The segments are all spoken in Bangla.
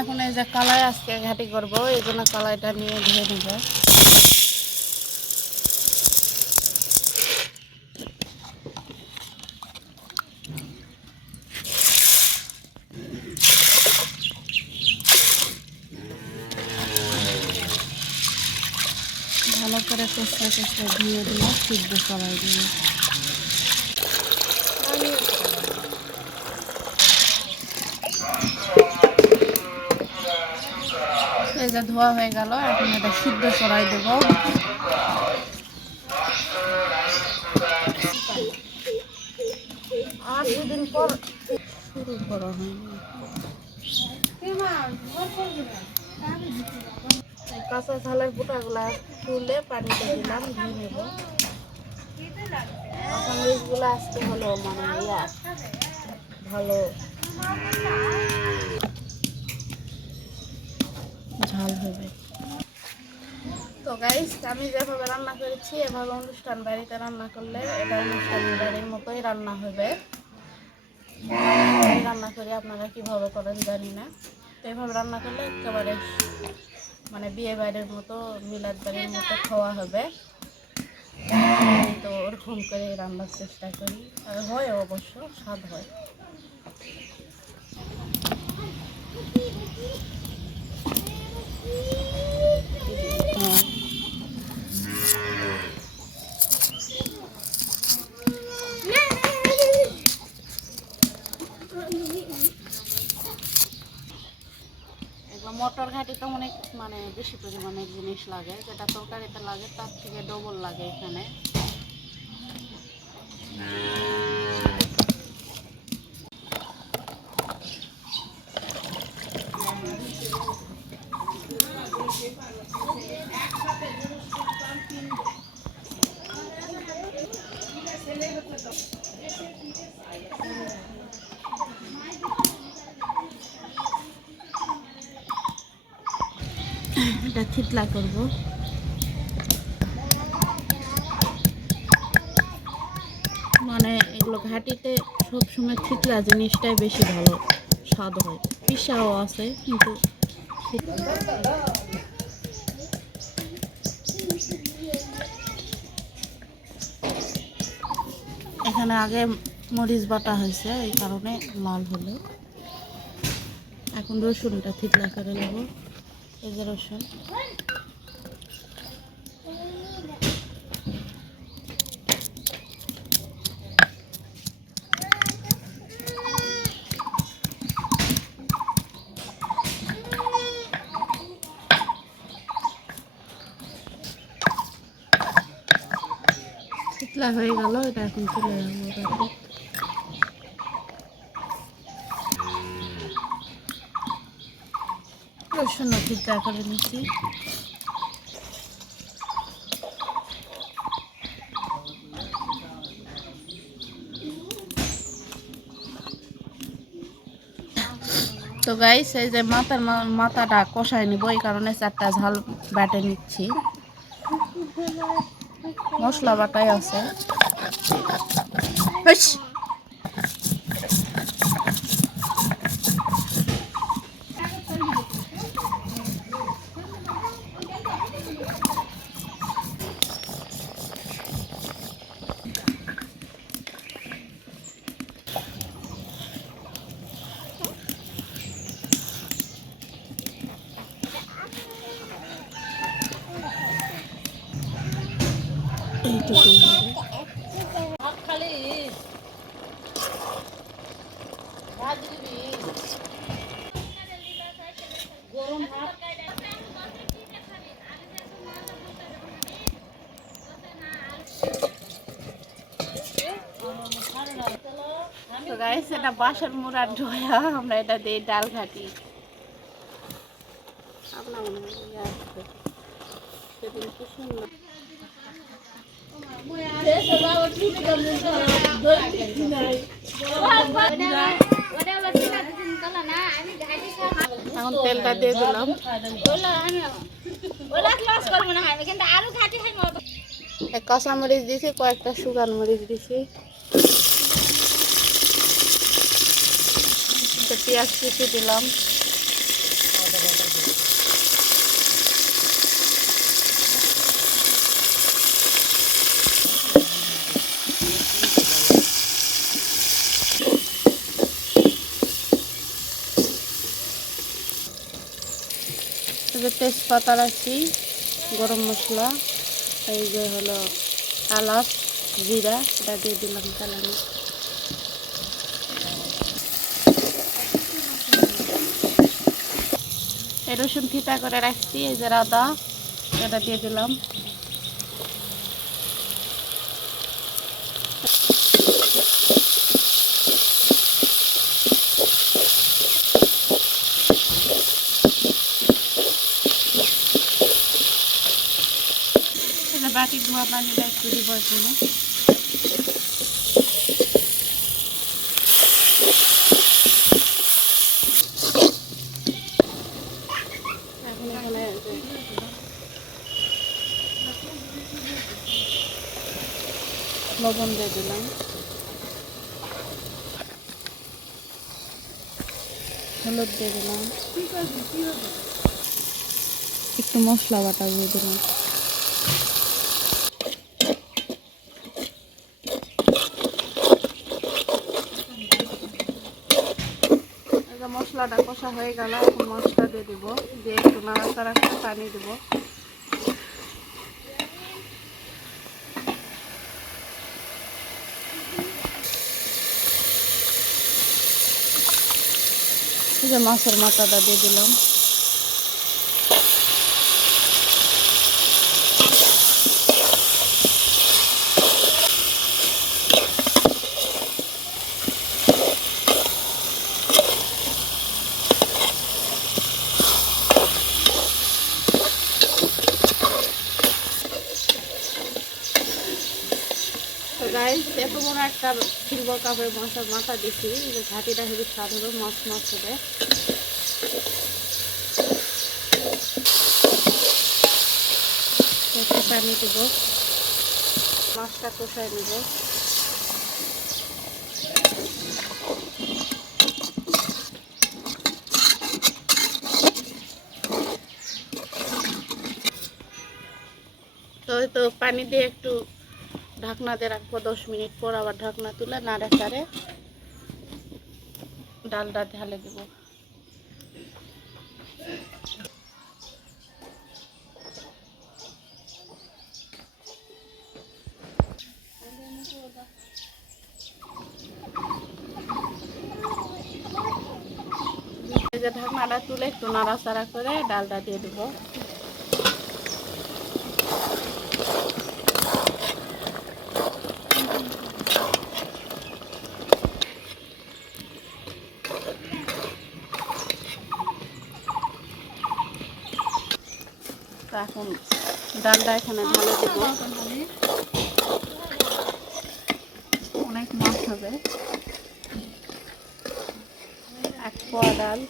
এখন এই যে কলাই আজকে ঘাটি করবো, এই জন্য কলাইটা নিয়ে ধুয়ে নেব। ভালো করে কষলে কষলে ধুয়ে দিয়ে সিদ্ধ কলাই দিয়ে এই যে ধোয়া হয়ে গেল। এখন এটা সিদ্ধ করাই দেব। আর দুদিন পর শুরু করা হয়নি। কাঁচা ঝালের বুটাগুলা তুলে পানিতে দিলাম, ধুয়ে নেব। কাঁচা মরিচগুলো আজকে হলো মানে ভালো ঝাল হবে। তো গাইস, আমি যেভাবে রান্না করেছি এভাবে অনুষ্ঠান বাড়িতে রান্না করলে এটা অনুষ্ঠান বাড়ির মতোই রান্না হবে। রান্না করি, আপনারা কিভাবে করেন জানি না। তো এভাবে রান্না করলে একেবারে মানে বিয়ে বাড়ির মতো, মিলাদ বাড়ির মতো খাওয়া হবে। তো ওরকম করে রান্নার চেষ্টা করি, আর হয় অবশ্য স্বাদ হয়। মটর ঘাটিতে অনেক মানে বেশি পরিমাণে জিনিস লাগে, যেটা তরকারিতে লাগে তার থেকে ডবল লাগে এখানে। এটা থিতলা করব। মানে এগুলো ঘাটিতে সবসময় থিতলা জিনিসটাই বেশি ভালো স্বাদ হয়। পিসাও আছে কিন্তু এখানে আগে মরিচ বাটা হয়েছে, এই কারণে লাল হলো। এখন রসুনটা থিতলা করে নেব। এই যে রসুন, থিতলা হয়ে গেল। এটা এখন তুলে রাখবো। রসুন থিতলা করে নিচ্ছি। তো গাইস, এই যে মাথাটা কষায় নিব, এই কারণে 4টা ঝাল বেটে নিচ্ছি। মশলা বাটাই আছে। তো গাইস, এটা বাঁশের মুড়ার ঢোয়া, আমরা এটা দিই ডাল ঘাটি। আপনার সেদিন কি সুন্দর এখন তেলটা দিয়ে দিলাম। কাঁচা মরিচ দিয়েছি, কয়েকটা শুকানো মরিচ দিয়েছি। তো পেঁয়াজ কুচি দিলাম, তেজপাতা রাখছি, গরম মশলা, এই যে হলো এলাচ, জিরা, এটা দিয়ে দিলাম চালানি। এই রসুন ফিতা করে রাখছি, এই যে আদা, এটা দিয়ে দিলাম। বাটি ধোয়া পানিটা একটু দিব এখানে। এখন এখানে লবণ দিয়ে দিলাম, হলুদ দিয়ে দিলাম, একটু মশলা বাটা দিয়ে দিলাম। মশলাটা কষা হয়ে গেল, এখন মশলা দিয়ে দিব, দিয়ে একটু নাড়াচাড়া করে পানি দিব। এই যে মাছের মাথাটা দিয়ে দিলাম। গাইস, এত বড় একটা সিলভার কাপের মাছের মাথা দিচ্ছি, যে ঘাটিটা হেবি স্বাদ হবে, মাছ মাছ হবে। একটু পানি দেবো, মাছটা কষায় নেব। তো পানি দিয়ে একটু ঢাকনা দিয়ে রাখবো, 10 মিনিট পর আবার ঢাকনা তুলে নাড়ে চাড়ে ডালটা ঢালে দেবো। এই যে ঢাকনাটা তুলে একটু নাড়াচাড়া করে ডালটা দিয়ে দেবো। এখন ডালটা এখানে ঢালে দেবো, অনেক মাছ হবে। 1 পোয়া ডাল,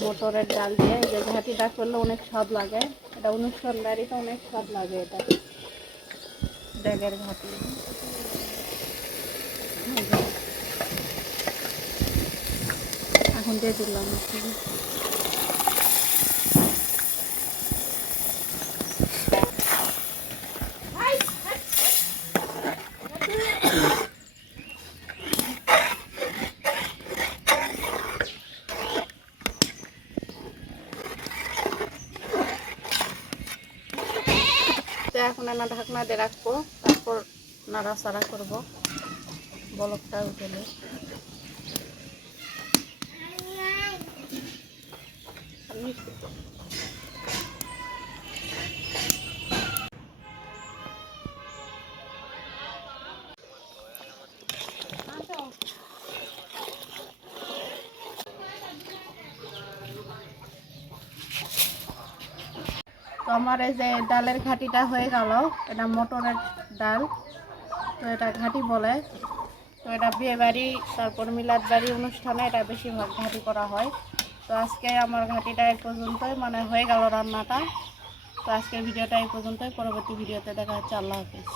মটরের ডাল দিয়ে এই যে ঘাটিটা করলে অনেক স্বাদ লাগে। এটা অনুষ্ঠান বাড়িতে অনেক স্বাদ লাগে, এটা ড্যাগের ঘাটি। এখন দিয়ে দিলাম এখন না ঢাকনা দিয়ে রাখবো, তারপর নাড়াচাড়া করবো বলকটা উঠেলে। তো আমার এই যে ডালের ঘাটিটা হয়ে গেল, এটা মটরের ডাল, তো এটা ঘাটি বলে। তো এটা বিয়ে বাড়ি, তারপর মিলাদ বাড়ি অনুষ্ঠানে এটা বেশিরভাগ ঘাটি করা হয়। তো আজকে আমার ঘাটিটা এই পর্যন্তই, মানে হয়ে গেল রান্নাটা। তো আজকের ভিডিওটা এই পর্যন্তই, পরবর্তী ভিডিওতে দেখা হচ্ছে। আল্লাহ হাফিজ।